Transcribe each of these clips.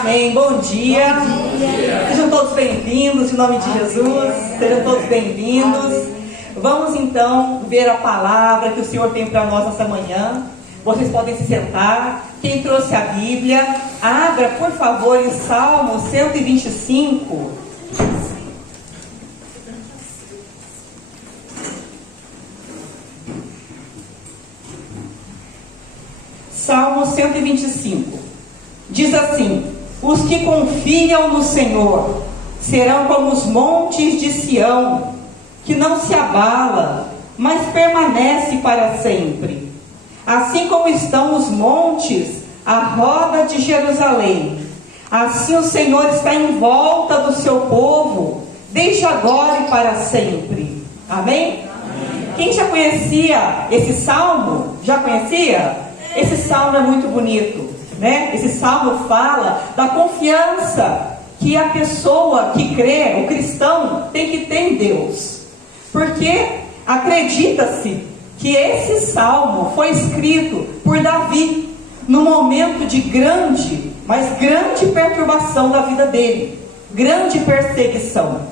Amém. Bom dia. Bom dia. Sejam todos bem-vindos, em nome de Jesus. Sejam todos bem-vindos. Vamos então ver a palavra que o Senhor tem para nós nessa manhã. Vocês podem se sentar. Quem trouxe a Bíblia, abra, por favor, em Salmo 125. Salmo 125. Diz assim: os que confiam no Senhor serão como os montes de Sião, que não se abala, mas permanece para sempre. Assim como estão os montes à roda de Jerusalém, assim o Senhor está em volta do seu povo, desde agora e para sempre. Amém? Quem já conhecia esse salmo? Já conhecia? Esse salmo é muito bonito, né? Esse salmo fala da confiança que a pessoa que crê, o cristão, tem que ter em Deus. Porque acredita-se que esse salmo foi escrito por Davi no momento de grande, mas grande perturbação da vida dele, grande perseguição.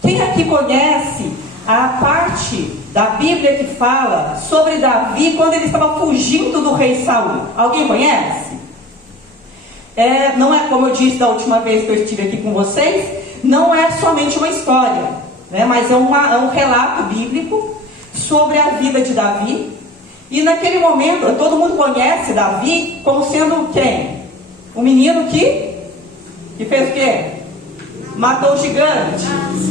Quem aqui conhece a parte da Bíblia que fala sobre Davi quando ele estava fugindo do rei Saul? Alguém conhece? Não é, como eu disse da última vez que eu estive aqui com vocês, não é somente uma história, né? Mas é um relato bíblico sobre a vida de Davi. E naquele momento, todo mundo conhece Davi como sendo quem? Um menino que fez o quê? Matou o gigante,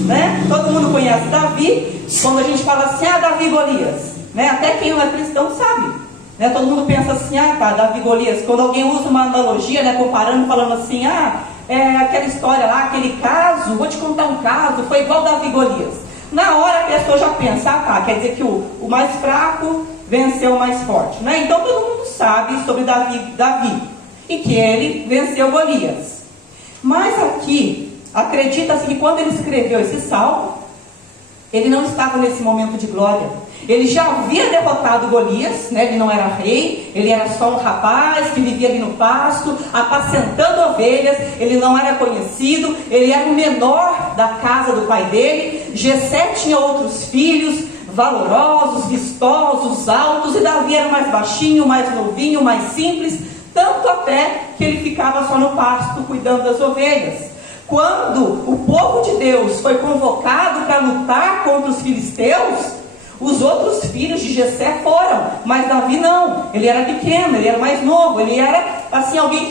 né? Todo mundo conhece Davi. Quando a gente fala assim, Davi e Golias, né? Até quem não é cristão sabe, né? Todo mundo pensa assim, Davi e Golias. Quando alguém usa uma analogia, né, comparando, falando assim, aquela história lá, aquele caso, vou te contar um caso, foi igual Davi e Golias. Na hora a pessoa já pensa, quer dizer que o mais fraco venceu o mais forte, né? Então todo mundo sabe sobre Davi e que ele venceu Golias. Mas aqui, acredita-se que quando ele escreveu esse salmo, ele não estava nesse momento de glória. Ele já havia derrotado Golias, né? Ele não era rei, ele era só um rapaz que vivia ali no pasto, apacentando ovelhas. Ele não era conhecido, ele era o menor da casa do pai dele. Jessé tinha outros filhos, valorosos, vistosos, altos, e Davi era mais baixinho, mais novinho, mais simples, tanto até que ele ficava só no pasto, cuidando das ovelhas. Quando o povo de Deus foi convocado para lutar contra os filisteus, os outros filhos de Jessé foram, mas Davi não. Ele era pequeno, ele era mais novo, ele era assim, alguém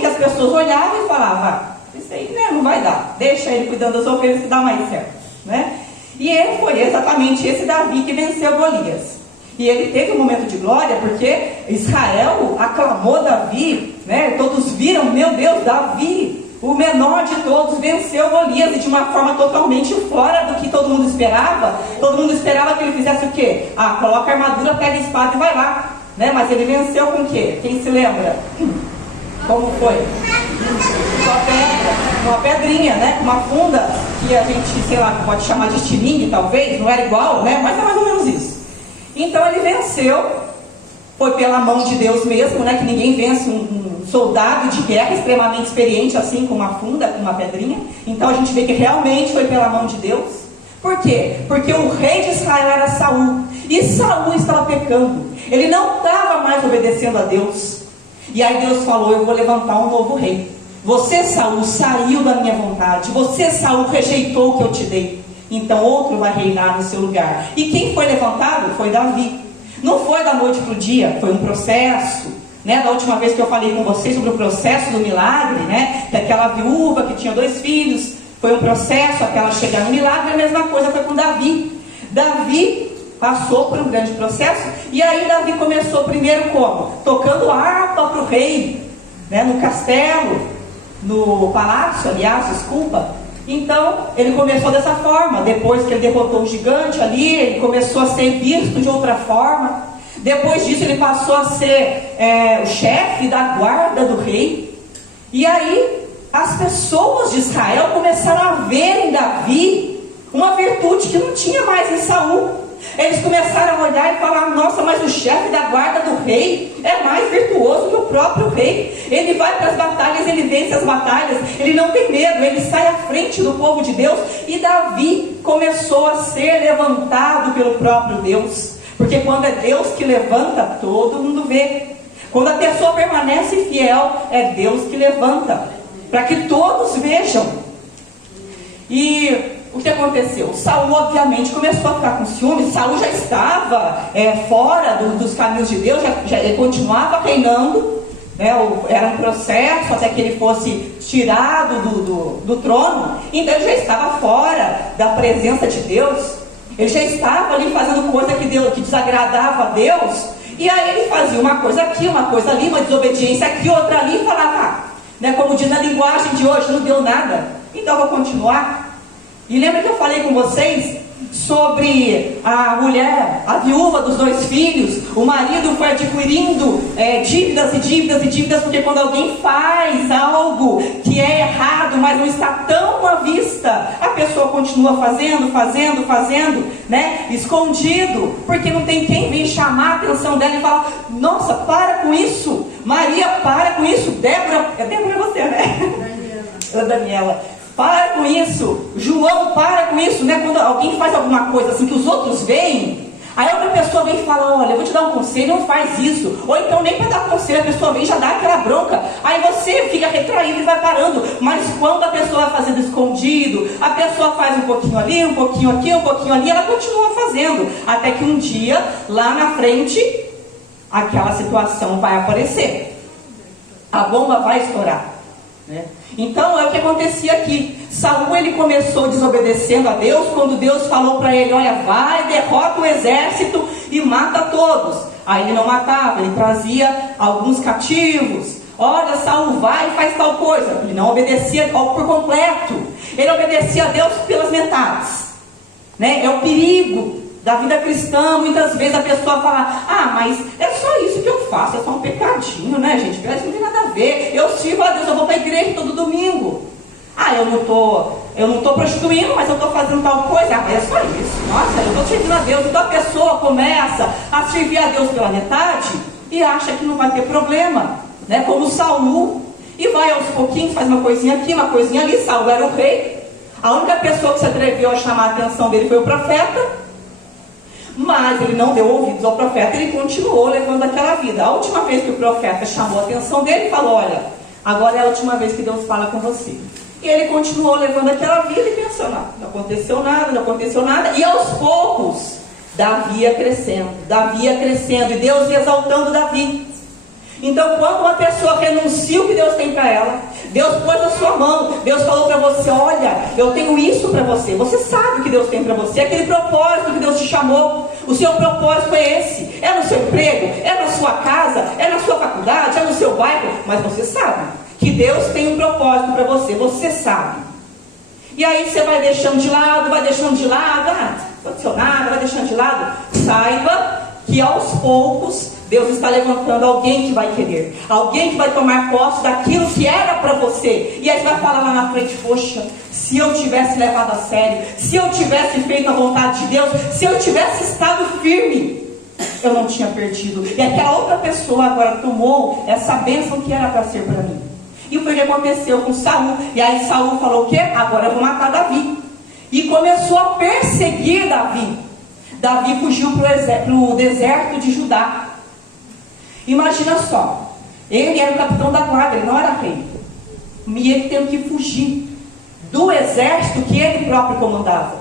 que as pessoas olhavam e falavam, isso aí, né, não vai dar, deixa ele cuidando das ovelhas que dá mais certo, né? E ele foi exatamente esse Davi que venceu Golias. E ele teve um momento de glória, porque Israel aclamou Davi, né? Todos viram, meu Deus, Davi, o menor de todos, venceu Golias, e de uma forma totalmente fora do que todo mundo esperava. Todo mundo esperava que ele fizesse o quê? Coloca a armadura, pega a espada e vai lá, né? Mas ele venceu com o quê? Quem se lembra? Como foi? Uma pedrinha, né? Uma funda que a gente, sei lá, pode chamar de estilingue, talvez. Não era igual, né? Mas é mais ou menos isso. Então ele venceu. Foi pela mão de Deus mesmo, né? Que ninguém vence um soldado de guerra extremamente experiente assim, com uma funda, com uma pedrinha. Então a gente vê que realmente foi pela mão de Deus. Por quê? Porque o rei de Israel era Saul. E Saul estava pecando. Ele não estava mais obedecendo a Deus. E aí Deus falou, eu vou levantar um novo rei. Você, Saul, saiu da minha vontade. Você, Saul, rejeitou o que eu te dei. Então outro vai reinar no seu lugar. E quem foi levantado? Foi Davi. Não foi da noite para o dia, foi um processo, né? Da última vez que eu falei com vocês sobre o processo do milagre, né? Que aquela viúva que tinha 2 filhos, foi um processo até ela chegar no milagre. A mesma coisa foi com Davi. Davi passou por um grande processo. E aí Davi começou primeiro como? Tocando harpa para o rei, né? No castelo, no palácio, aliás, desculpa. Então, ele começou dessa forma. Depois que ele derrotou o gigante ali, ele começou a ser visto de outra forma. Depois disso, ele passou a ser o chefe da guarda do rei. E aí, as pessoas de Israel começaram a ver em Davi uma virtude que não tinha mais em Saul. Eles começaram a olhar e falar, nossa, mas o chefe da guarda do rei é mais virtuoso que o próprio rei, ele vai para as batalhas, ele vence as batalhas, ele não tem medo, ele sai à frente do povo de Deus. E Davi começou a ser levantado pelo próprio Deus, porque quando é Deus que levanta, todo mundo vê. Quando a pessoa permanece fiel, é Deus que levanta, para que todos vejam. E o que aconteceu? Saul obviamente começou a ficar com ciúmes. Saul já estava fora dos caminhos de Deus, ele continuava reinando, né? Era um processo até que ele fosse tirado do trono. Então ele já estava fora da presença de Deus, ele já estava ali fazendo coisa que desagradava a Deus. E aí ele fazia uma coisa aqui, uma coisa ali, uma desobediência aqui, outra ali, e falava, né, como diz na linguagem de hoje, não deu nada, então eu vou continuar. E lembra que eu falei com vocês sobre a mulher, a viúva dos 2 filhos? O marido foi adquirindo dívidas e dívidas e dívidas, porque quando alguém faz algo que é errado, mas não está tão à vista, a pessoa continua fazendo, né? Escondido, porque não tem quem vir chamar a atenção dela e falar, nossa, para com isso, Maria, para com isso, Débora é você, né? Daniela, para com isso, João, para com isso, né? Quando alguém faz alguma coisa assim que os outros veem, aí outra pessoa vem e fala, olha, eu vou te dar um conselho, não faz isso. Ou então nem para dar conselho, a pessoa vem e já dá aquela bronca, aí você fica retraído e vai parando. Mas quando a pessoa vai fazendo escondido, a pessoa faz um pouquinho ali, um pouquinho aqui, um pouquinho ali, ela continua fazendo, até que um dia, lá na frente, aquela situação vai aparecer, a bomba vai estourar, né? Então é o que acontecia aqui. Saul, ele começou desobedecendo a Deus, quando Deus falou para ele, olha, vai, derrota o exército e mata todos. Aí ele não matava, ele trazia alguns cativos. Olha, Saul, vai e faz tal coisa. Ele não obedecia por completo, ele obedecia a Deus pelas metades, né? É o perigo da vida cristã. Muitas vezes a pessoa fala, mas é só isso que eu faço, é só um pecadinho, né, gente? Isso não tem nada a ver, eu sirvo a Deus, eu vou para a igreja todo domingo. Eu não estou prostituindo, mas eu estou fazendo tal coisa. É só isso, nossa, eu estou servindo a Deus. Então a pessoa começa a servir a Deus pela metade e acha que não vai ter problema, né? Como Saul, e vai aos pouquinhos, faz uma coisinha aqui, uma coisinha ali. Saul era o rei, a única pessoa que se atreveu a chamar a atenção dele foi o profeta. Mas ele não deu ouvidos ao profeta, ele continuou levando aquela vida. A última vez que o profeta chamou a atenção dele, falou, olha, agora é a última vez que Deus fala com você. E ele continuou levando aquela vida e pensou, não aconteceu nada. E aos poucos, Davi ia crescendo, e Deus ia exaltando Davi. Então, quando uma pessoa renuncia o que Deus tem para ela, Deus pôs a sua mão, Deus falou para você, olha, eu tenho isso para você. Você sabe o que Deus tem para você, aquele propósito que Deus te chamou. O seu propósito é esse, é no seu emprego, é na sua casa, é na sua faculdade, é no seu bairro, mas você sabe que Deus tem um propósito para você, você sabe. E aí você vai deixando de lado, não aconteceu nada, vai deixando de lado. Saiba que aos poucos Deus está levantando alguém que vai querer, alguém que vai tomar posse daquilo que era para você. E aí você vai falar lá na frente, poxa, se eu tivesse levado a sério, se eu tivesse feito a vontade de Deus, se eu tivesse estado firme, eu não tinha perdido. E aquela outra pessoa agora tomou essa bênção que era para ser para mim. E foi o que aconteceu com Saul. E aí Saul falou o quê? Agora eu vou matar Davi. E começou a perseguir Davi. Davi fugiu para o deserto de Judá. Imagina só, ele era o capitão da guarda, ele não era rei. E ele teve que fugir do exército que ele próprio comandava.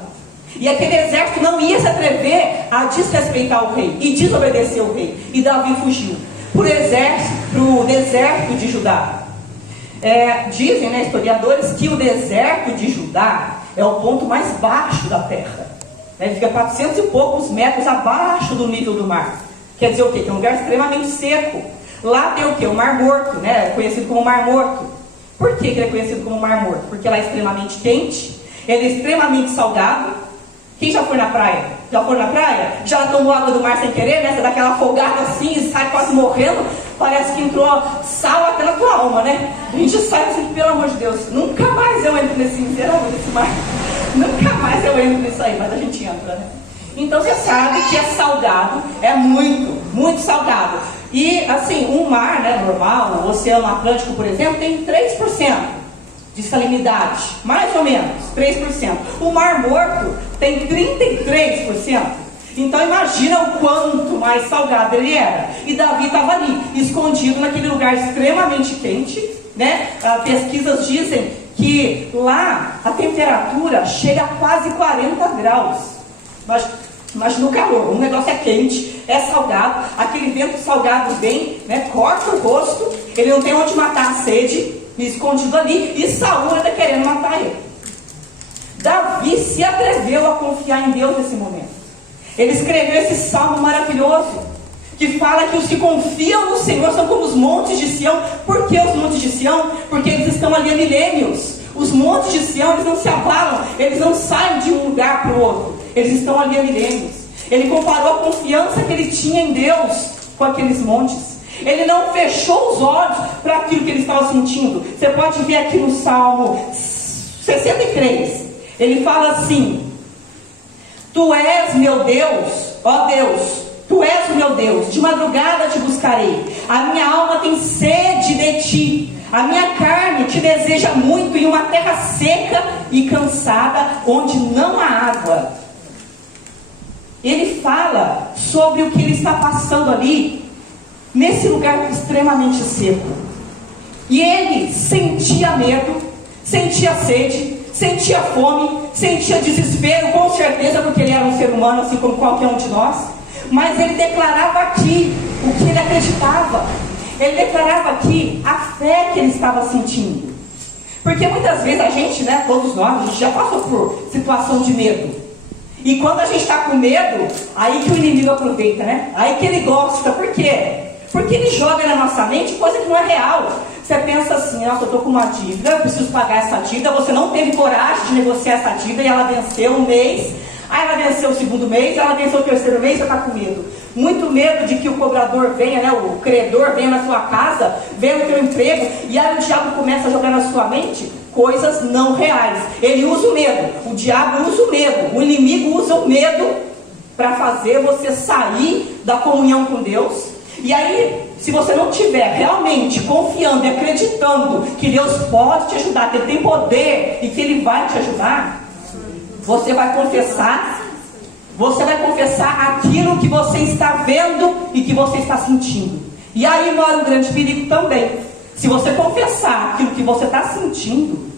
E aquele exército não ia se atrever a desrespeitar o rei e desobedecer o rei. E Davi fugiu para o deserto de Judá. Dizem, né, historiadores, que o deserto de Judá é o ponto mais baixo da terra. Ele fica 400 e poucos metros abaixo do nível do mar. Quer dizer o quê? Que é um lugar extremamente seco. Lá tem o quê? O Mar Morto, né? Conhecido como Mar Morto. Por que ele é conhecido como Mar Morto? Porque lá é extremamente quente, ele é extremamente salgado. Quem já foi na praia? Já foi na praia? Já tomou água do mar sem querer, né? Você dá aquela afogada assim e sai quase morrendo. Parece que entrou sal até na tua alma, né? A gente sai assim, pelo amor de Deus, nunca mais eu entro nesse mar. Nunca mais eu entro nisso aí, mas a gente entra, né? Então você sabe que é salgado, é muito, muito salgado. E assim, um mar, né, normal, o Oceano Atlântico, por exemplo, tem 3% de salinidade, mais ou menos, 3%. O Mar Morto tem 33%. Então imagina o quanto mais salgado ele era. E Davi estava ali, escondido naquele lugar extremamente quente, né? Pesquisas dizem que lá a temperatura chega a quase 40 graus. Imagina o calor, o negócio é quente, é salgado, aquele vento salgado vem, né, corta o rosto, ele não tem onde matar a sede, escondido ali, e Saul ainda querendo matar ele. Davi se atreveu a confiar em Deus nesse momento. Ele escreveu esse salmo maravilhoso, que fala que os que confiam no Senhor são como os montes de Sião. Por que os montes de Sião? Porque eles estão ali há milênios. Os montes de Sião, eles não se abalam, eles não saem de um lugar para o outro, eles estão ali há milênios. Ele comparou a confiança que ele tinha em Deus com aqueles montes. Ele não fechou os olhos para aquilo que ele estava sentindo. Você pode ver aqui no Salmo 63, ele fala assim: Tu és meu Deus, ó Deus, Tu és o meu Deus, de madrugada te buscarei. A minha alma tem sede de ti, a minha carne te deseja muito em uma terra seca e cansada, onde não há água. Ele fala sobre o que ele está passando ali, nesse lugar extremamente seco. E ele sentia medo, sentia sede, sentia fome, sentia desespero, com certeza, porque ele era um ser humano, assim como qualquer um de nós. Mas ele declarava aqui o que ele acreditava. Ele declarava aqui a fé que ele estava sentindo. Porque muitas vezes a gente, né, todos nós, a gente já passou por situação de medo. E quando a gente está com medo, aí que o inimigo aproveita, né? Aí que ele gosta. Por quê? Porque ele joga na nossa mente coisa que não é real. Você pensa assim: nossa, eu estou com uma dívida, eu preciso pagar essa dívida. Você não teve coragem de negociar essa dívida e ela venceu um mês. Aí ela venceu o segundo mês, ela venceu o terceiro mês, você está com medo. Muito medo de que o cobrador venha, né, o credor venha na sua casa, venha no teu emprego, e aí o diabo começa a jogar na sua mente coisas não reais. Ele usa o medo, o diabo usa o medo, o inimigo usa o medo para fazer você sair da comunhão com Deus. E aí, se você não estiver realmente confiando e acreditando que Deus pode te ajudar, que Ele tem poder e que Ele vai te ajudar, você vai confessar aquilo que você está vendo e que você está sentindo. E aí mora um grande perigo também. Se você confessar aquilo que você está sentindo,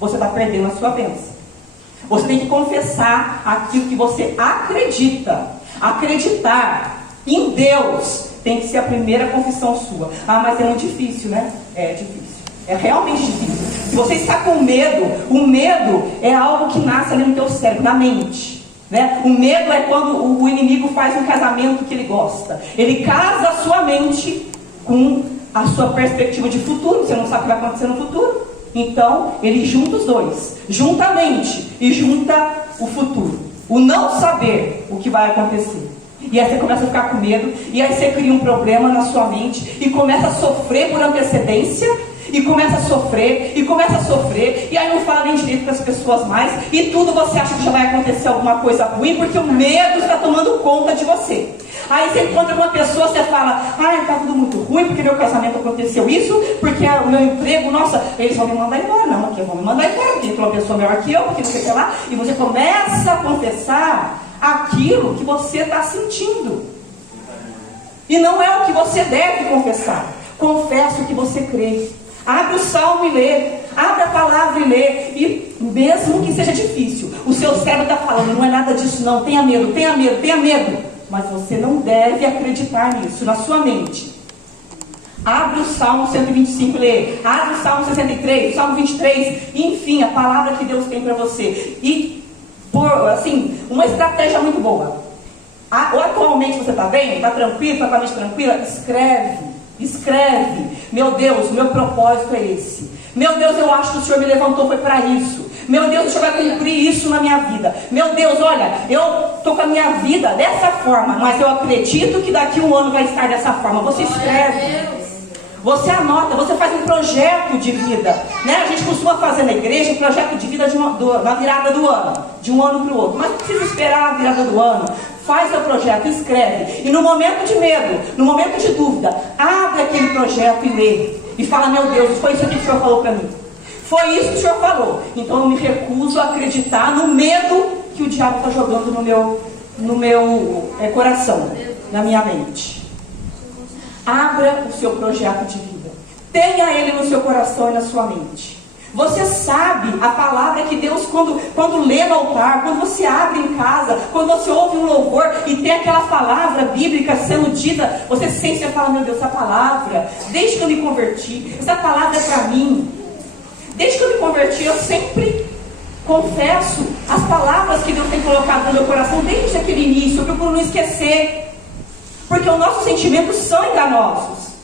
você está perdendo a sua bênção. Você tem que confessar aquilo que você acredita. Acreditar em Deus tem que ser a primeira confissão sua. Ah, mas é muito difícil, né? É difícil. É realmente difícil. Se você está com medo, o medo é algo que nasce ali no teu cérebro, na mente, né? O medo é quando o inimigo faz um casamento que ele gosta. Ele casa a sua mente com a sua perspectiva de futuro. Você não sabe o que vai acontecer no futuro. Então, ele junta os dois. Junta a mente e junta o futuro. O não saber o que vai acontecer. E aí você começa a ficar com medo. E aí você cria um problema na sua mente. E começa a sofrer por antecedência. E começa a sofrer, e aí não fala nem direito com as pessoas mais, e tudo você acha que já vai acontecer alguma coisa ruim, porque o medo está tomando conta de você. Aí você encontra uma pessoa, você fala: ah, está tudo muito ruim, porque meu casamento aconteceu isso, porque o meu emprego, nossa, eles vão me mandar embora. Não, aqui vão me mandar embora, porque entrou uma pessoa melhor que eu, porque não sei o que lá. E você começa a confessar aquilo que você está sentindo. E não é o que você deve confessar. Confessa o que você crê. Abre o salmo e lê, abre a palavra e lê, e mesmo que seja difícil, o seu cérebro está falando: não é nada disso não, tenha medo, mas você não deve acreditar nisso, na sua mente. Abre o Salmo 125 e lê, abre o Salmo 63, o Salmo 23, enfim, a palavra que Deus tem para você. E, assim, uma estratégia muito boa. Ou atualmente você está bem, está tranquilo, está com a mente tranquila, escreve: meu Deus, meu propósito é esse. Meu Deus, eu acho que o Senhor me levantou foi para isso. Meu Deus, o Senhor vai cumprir isso na minha vida. Meu Deus, olha, eu estou com a minha vida dessa forma, mas eu acredito que daqui a um ano vai estar dessa forma. Você escreve, você anota, você faz um projeto de vida, né? A gente costuma fazer na igreja um projeto de vida na virada do ano, de um ano para o outro. Mas não precisa esperar a virada do ano. Faz o projeto, escreve. E no momento de medo, no momento de dúvida, abre aquele projeto e lê. E fala, meu Deus, foi isso que o Senhor falou para mim. Foi isso que o Senhor falou. Então eu me recuso a acreditar no medo que o diabo está jogando no meu coração, na minha mente. Abra o seu projeto de vida. Tenha ele no seu coração e na sua mente. Você sabe a palavra que Deus, quando lê no altar, quando você abre em casa, quando você ouve um louvor e tem aquela palavra bíblica sendo dita, você sente, você fala, meu Deus, essa palavra, desde que eu me converti, essa palavra é para mim. Desde que eu me converti, eu sempre confesso as palavras que Deus tem colocado no meu coração, desde aquele início, eu procuro não esquecer. Porque os nossos sentimentos são enganosos.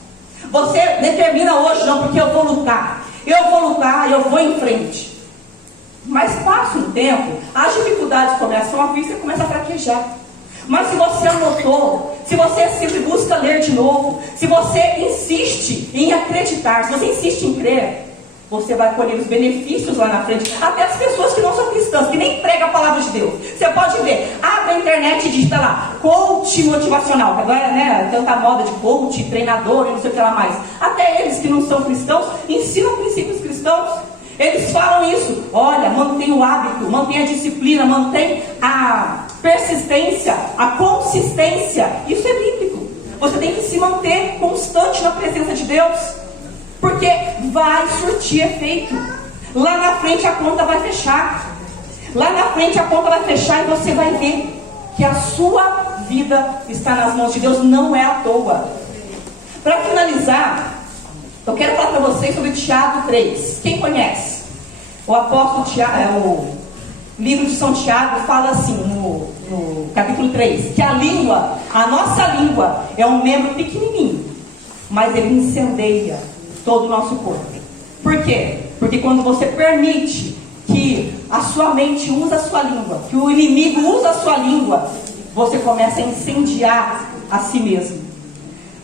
Você determina hoje, não, porque eu vou lutar, eu vou em frente. Mas passa um tempo, as dificuldades começam a vir, você começa a fraquejar. Mas se você anotou, se você sempre busca ler de novo, se você insiste em acreditar, se você insiste em crer, você vai colher os benefícios lá na frente. Até as pessoas que não são cristãs, que nem pregam a palavra de Deus. Você pode ver, abre a internet e digita lá, coach motivacional, que agora, né, tanta moda de coach, treinador e não sei o que lá mais. Até eles que não são cristãos, ensinam princípios cristãos. Eles falam isso. Olha, mantém o hábito, mantém a disciplina, mantém a persistência, a consistência. Isso é bíblico. Você tem que se manter constante na presença de Deus. Porque vai surtir efeito. Lá na frente a conta vai fechar. Lá na frente a conta vai fechar e você vai ver que a sua vida está nas mãos de Deus, não é à toa. Para finalizar, eu quero falar para vocês sobre Tiago 3. Quem conhece? O apóstolo Tiago, o livro de São Tiago fala assim, no capítulo 3, que a língua, a nossa língua, é um membro pequenininho, mas ele incendeia todo o nosso corpo. Por quê? Porque quando você permite que a sua mente use a sua língua, que o inimigo usa a sua língua, você começa a incendiar a si mesmo.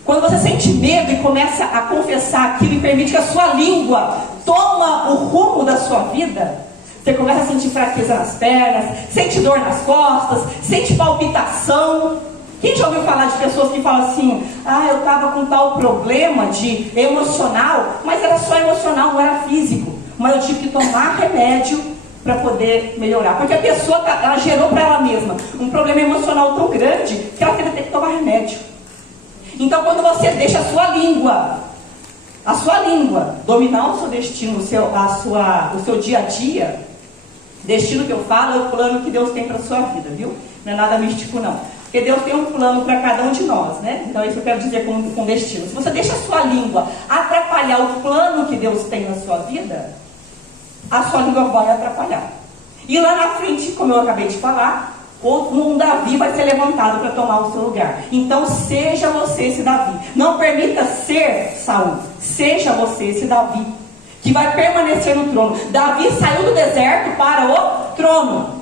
Quando você sente medo e começa a confessar aquilo e permite que a sua língua toma o rumo da sua vida, você começa a sentir fraqueza nas pernas, sente dor nas costas, sente palpitação. Quem já ouviu falar de pessoas que falam assim, eu estava com tal problema de emocional, mas era só emocional, não era físico, mas eu tive que tomar remédio para poder melhorar, porque a pessoa ela gerou para ela mesma um problema emocional tão grande que ela teve que tomar remédio. Então quando você deixa a sua língua dominar o seu destino, o seu dia a dia, destino que eu falo é o plano que Deus tem para a sua vida, viu? Não é nada místico não. Porque Deus tem um plano para cada um de nós, né? Então isso eu quero dizer com destino. Se você deixa a sua língua atrapalhar o plano que Deus tem na sua vida, a sua língua vai atrapalhar. E lá na frente, como eu acabei de falar, um Davi vai ser levantado para tomar o seu lugar. Então seja você esse Davi. Não permita ser Saul. Seja você esse Davi que vai permanecer no trono. Davi saiu do deserto para o trono.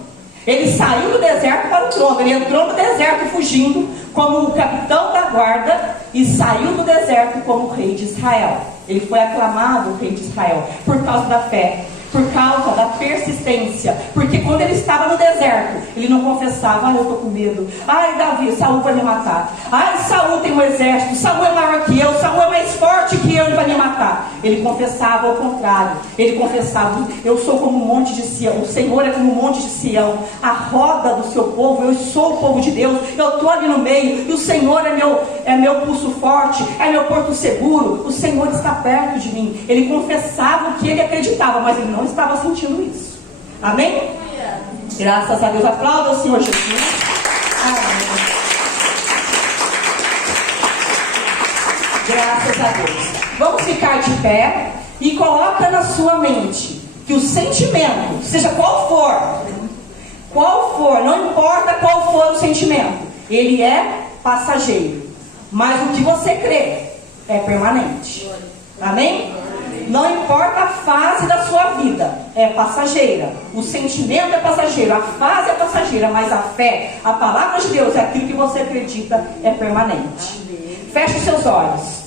Ele saiu do deserto para o trono. Ele entrou no deserto fugindo como o capitão da guarda e saiu do deserto como o rei de Israel. Ele foi aclamado o rei de Israel por causa da fé, por causa da persistência. Porque quando ele estava no deserto, ele não confessava, eu estou com medo. Davi, Saul vai me matar. Saul tem um exército, Saul é maior que eu, Saul é mais forte que eu, ele vai me matar. Ele confessava ao contrário. Ele confessava, eu sou como um monte de Sião, o Senhor é como um monte de Sião, a roda do seu povo, eu sou o povo de Deus, eu estou ali no meio, e o Senhor é meu pulso forte, é meu porto seguro, o Senhor está perto de mim. Ele confessava o que ele acreditava, mas ele não estava sentindo isso. Amém? Graças a Deus. Aplauda o Senhor Jesus. Amém. Graças a Deus. Vamos ficar de pé e coloca na sua mente que o sentimento, seja qual for, não importa qual for o sentimento, ele é passageiro. Mas o que você crê é permanente. Amém? Não importa a fase da sua vida, é passageira. O sentimento é passageiro, a fase é passageira, mas a fé, a palavra de Deus, é aquilo que você acredita, é permanente. Feche os seus olhos.